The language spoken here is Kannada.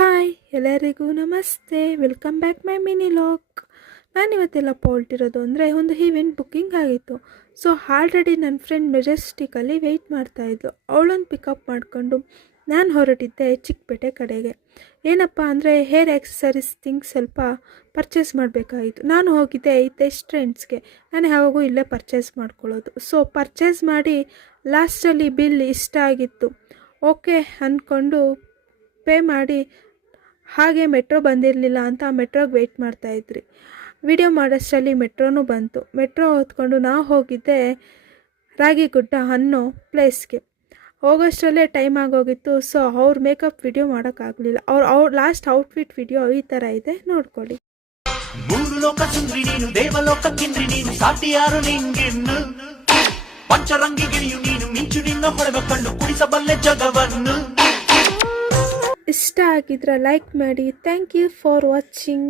ಹಾಯ್ ಎಲ್ಲರಿಗೂ ನಮಸ್ತೆ, welcome back my mini vlog. ನಾನಿವತ್ತೆಲ್ಲಪ್ಪ ಹೊರಟಿರೋದು ಅಂದರೆ ಒಂದು ಈವೆಂಟ್ ಬುಕ್ಕಿಂಗ್ ಆಗಿತ್ತು. ಸೊ ಆಲ್ರೆಡಿ ನನ್ನ ಫ್ರೆಂಡ್ ಮೆಜೆಸ್ಟಿಕಲ್ಲಿ ವೆಯ್ಟ್ ಮಾಡ್ತಾಯಿದ್ಲು. ಅವಳನ್ನು ಪಿಕಪ್ ಮಾಡಿಕೊಂಡು ನಾನು ಹೊರಟಿದ್ದೆ ಚಿಕ್ಕಪೇಟೆ ಕಡೆಗೆ. ಏನಪ್ಪ ಅಂದರೆ ಹೇರ್ ಆಕ್ಸೆಸರೀಸ್ ಥಿಂಗ್ಸ್ ಸ್ವಲ್ಪ ಪರ್ಚೇಸ್ ಮಾಡಬೇಕಾಗಿತ್ತು. ನಾನು ಹೋಗಿದ್ದೆ ಹಿತೇಶ್ ಟ್ರೆಂಡ್ಸ್ಗೆ. ನಾನು ಯಾವಾಗೂ ಇಲ್ಲೇ ಪರ್ಚೇಸ್ ಮಾಡ್ಕೊಳ್ಳೋದು. ಸೊ ಪರ್ಚೇಸ್ ಮಾಡಿ ಲಾಸ್ಟಲ್ಲಿ ಬಿಲ್ ಇಷ್ಟ ಆಗಿತ್ತು. ಓಕೆ ಅಂದ್ಕೊಂಡು ಪೇ ಮಾಡಿ ಹಾಗೆ ಮೆಟ್ರೋ ಬಂದಿರಲಿಲ್ಲ ಅಂತ ಮೆಟ್ರೋಗೆ ವೆಯ್ಟ್ ಮಾಡ್ತಾಯಿದ್ರಿ. ವಿಡಿಯೋ ಮಾಡೋಷ್ಟರಲ್ಲಿ ಮೆಟ್ರೋನೂ ಬಂತು. ಮೆಟ್ರೋ ಹೊತ್ಕೊಂಡು ನಾವು ಹೋಗಿದ್ದೆ ರಾಗಿಗುಡ್ಡ ಅನ್ನೋ ಪ್ಲೇಸ್ಗೆ. ಹೋಗೋಷ್ಟರಲ್ಲೇ ಟೈಮ್ ಆಗೋಗಿತ್ತು. ಸೊ ಅವ್ರ ಮೇಕಪ್ ವಿಡಿಯೋ ಮಾಡೋಕ್ಕಾಗಲಿಲ್ಲ. ಅವ್ರ ಲಾಸ್ಟ್ ಔಟ್ಫಿಟ್ ವಿಡಿಯೋ ಈ ಥರ ಇದೆ, ನೋಡ್ಕೊಳ್ಳಿ. ಮೂರು ಲೋಕ ಸುಂದ್ರಿ ನೀನು, ದೇವಲೋಕ ಕಿಂದ್ರಿ ನೀನು, ಸಾಟಿ ಯಾರು ನಿಂಗಿನ್ನು, ಪಂಚರಂಗಿ ಗಿಣಿಯು ನೀನು, ಮಿಂಚು ನಿನ್ನ ಹೊಡೆದ ಕಣ್ಣು ಕುಡಿಸಬಲ್ಲೆ ಜಗವನ್ನು. ಇಷ್ಟ ಆಗಿದ್ರೆ ಲೈಕ್ ಮಾಡಿ. Thank you for watching.